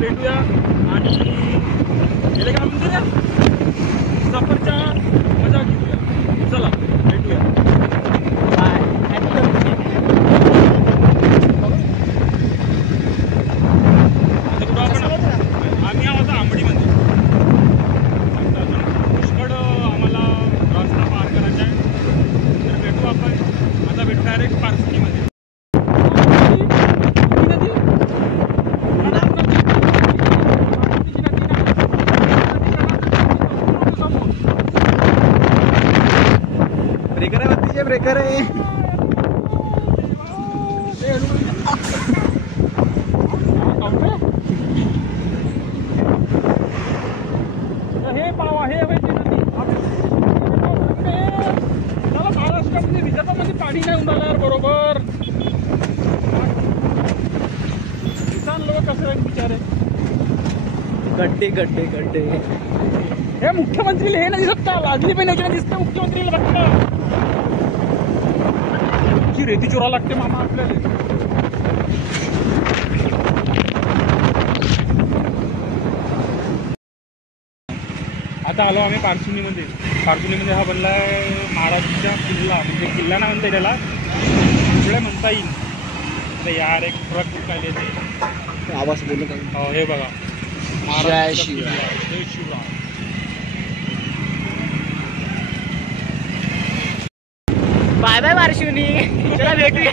भेटूया आणि गेले काय म्हणते सफरच्या मजा घेऊया. चला भेटूया. आता कुठं आपण आम्ही आहोत आंबडीमध्ये. पुष्कळ आम्हाला रस्ता पार करायचा आहे. तर भेटू आपण. आता भेटू डायरेक्ट पार्सलीमध्ये. ब्रेकर आहे. हे पाव आहे महाराष्ट्रामध्ये विदर्भामध्ये पाणी नाही उडाल्यावर बरोबर. किसान लोक कसं आहेत बिचारे. गड्डे गड्डे गड्डे. हे मुख्यमंत्रीला हे नाही दिसत का? लाजली पण योजना दिसते मुख्यमंत्रीला फक्त. रेती चोरा लागते मामा आपल्याला. आता आलो आम्ही पारसुनीमध्ये. पारसुनीमध्ये हा बनला आहे महाराष्ट्राचा किल्ला. म्हणजे किल्ला नाही म्हणता त्याला, पुढे म्हणता येईल. तर यार एक ट्रक काय ते आवाज बोलू का? हो हे बघा महाराष्ट्र किल्ला. जय शिवराय. बाय बाय पारसुनी. चला भेटूया.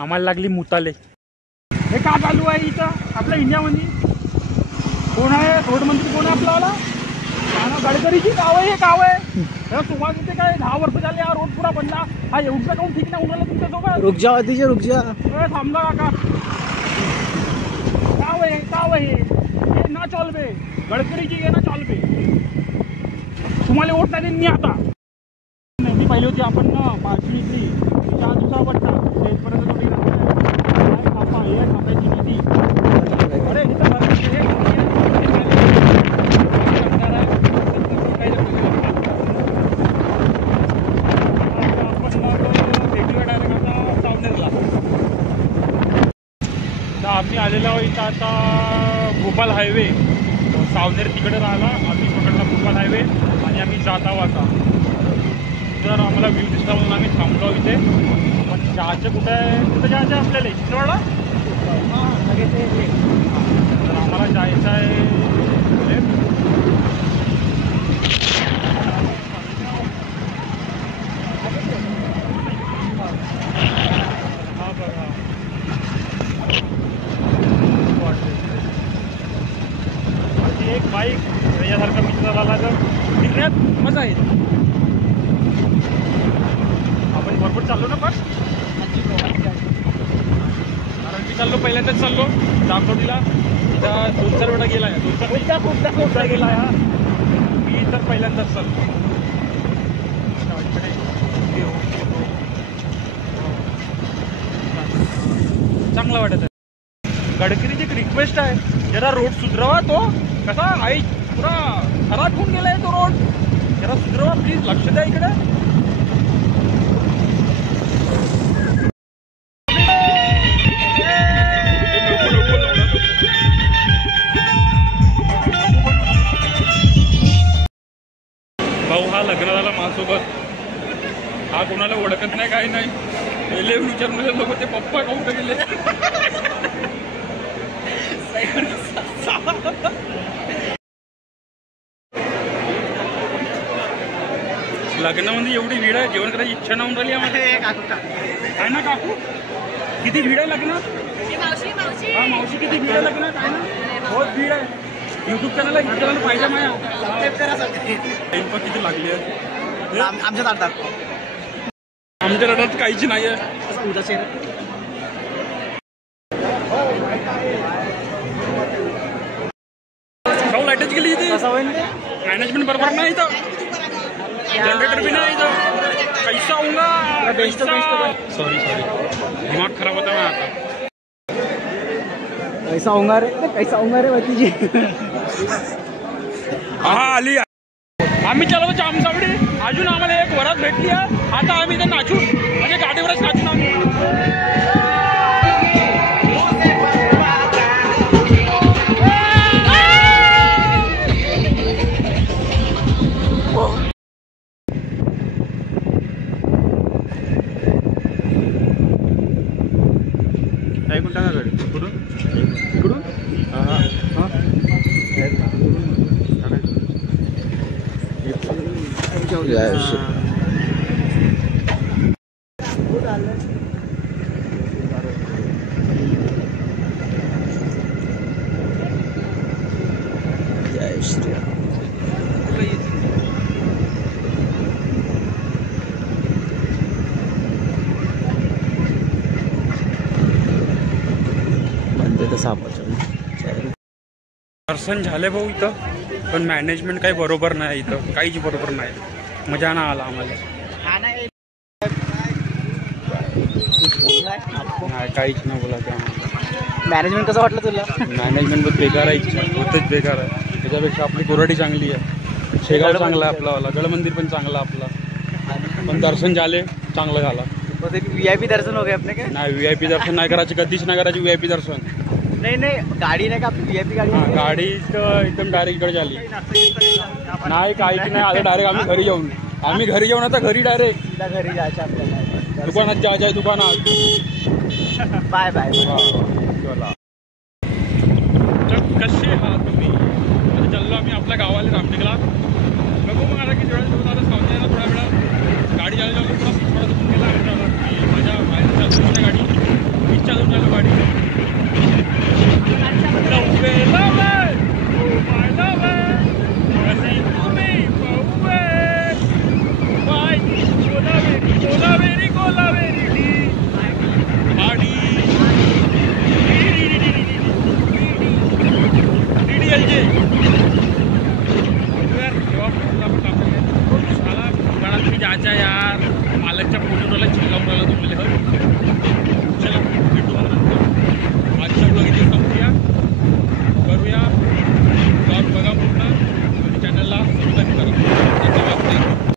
आम्हाला लागली मुताले. हे का चालू आहे इथं आपल्या इंडियामध्ये? कोण आहे रोडमंत्री? कोण आहे आपल्याला? गडकरीची गाव आहे. हे गाव आहे तुम्हाला तिथे काय 10 वर्ष झाले हा रोड पुरा बनला. हा एवढं काऊन ठीक नाही उडाला तुमच्यासोबत? रुक जा अतिशय रुक जा. थांबला काका. गाव आहे गाव आहे. हे ना चालवे गडकरीची. हे ना चालवे. तुम्हाला वोट नाही देईन मी. आता मी पाहिली होती आपण ना पाचवी इथली 4 दिवसा वाटता तेथपर्यंत थोडी खापा हे खापायची किती. अरे आम्ही आलेलो आहोत इथं आता भोपाळ हायवे. सावनेर तिकडे राहिला. आम्ही पकडला भोपाळ हायवे आणि आम्ही जात आहोत आता. तर आम्हाला व्ह्यू दिसला म्हणून आम्ही थांबलो इथे. पण चहाचं कुठं आहे? कुठं जायचं आहे आपल्याला? चित्रवाडा. तर आम्हाला जायचं आहे एक बाईक यासारखा मित्र झाला तर फिरण्यात मजा येईल. आपण भरपूर चाललो ना. पण कारण मी चाललो पहिल्यांदाच चाललो दापोलीला. तिथं 2-4 वेळा गेला आहे. 2-4 गेला आहे हा. मी तर पहिल्यांदाच चाललो. चांगलं वाटत आहे. गडकरीची एक रिक्वेस्ट आहे जरा रोड सुधरवा. तो कसा आई पुरा खराब होऊन गेलाय तो रोड. जरा सुधरवा प्लीज. लक्ष द्या इकडे. भाऊ हा लग्न झाला माझ्यासोबत. हा कोणाला ओळखत नाही काही नाही. पहिले विचारून लोक ते पप्पा काउंट गेले. लग्नामध्ये एवढी भीड आहे. जेवण करायची इच्छा नाही राहिली आम्हाला. काय ना काकू किती भीड आहे लग्नात? हा मावशी किती भीड आहे लग्नात? काय ना बहुत भीड आहे. युट्यूब चॅनलला इंस्टाला पाहिजे माझ्या. किती लागली आहे आमच्या ताटात. आमच्या ताटात काहीच नाही आहे. लाईटच गेली इथे. मॅनेजमेंट बरोबर नाही इथं. जनरेटर भी नाही इथं. कैसा होगा? सॉरी दिमाग खराब होता मैं आता. कैसा होगा रे बाकीची. हा आली. आम्ही चालवतो जामसावडी. अजून आम्हाला एक वरात भेटली आहे. आता आम्ही इथे नाचून म्हणजे गाडीवरच नाचून आम्ही. गाडी इकडून इकडून हां जय श्रीराम. म्हणते तर सापाचं दर्शन झाले भाऊ इथं, पण मॅनेजमेंट काही बरोबर नाही इथं, काहीच बरोबर नाही. मजा ना आला आम्हाला. नाही काहीच नाही बोलायचं आम्हाला. मॅनेजमेंट कसं वाटलं तुला? मॅनेजमेंट बहुत बेकार आहे, होतच बेकार आहे. त्याच्यापेक्षा आपली कोराडी चांगली आहे, शेगाव चांगला आहे आपलावाला, गड मंदिर पण चांगला आपला. पण दर्शन झाले चांगलं झालं. VIP दर्शन हो गए अपने के? नाही VIP दर्शन नाही करायचे, कधीच नाही करायचे VIP दर्शन. नाही नाही गाडी नाही का आपली VIP गाडी? हां गाडी तर एकदम डायरेक्ट इकडे झाली नाही, काही नाही आलं. डायरेक्ट आम्ही घरी येऊन आता घरी डायरेक्ट घरी जायचं आपल्याला. दुकानात जायचं आहे, दुकानात. Bye bye.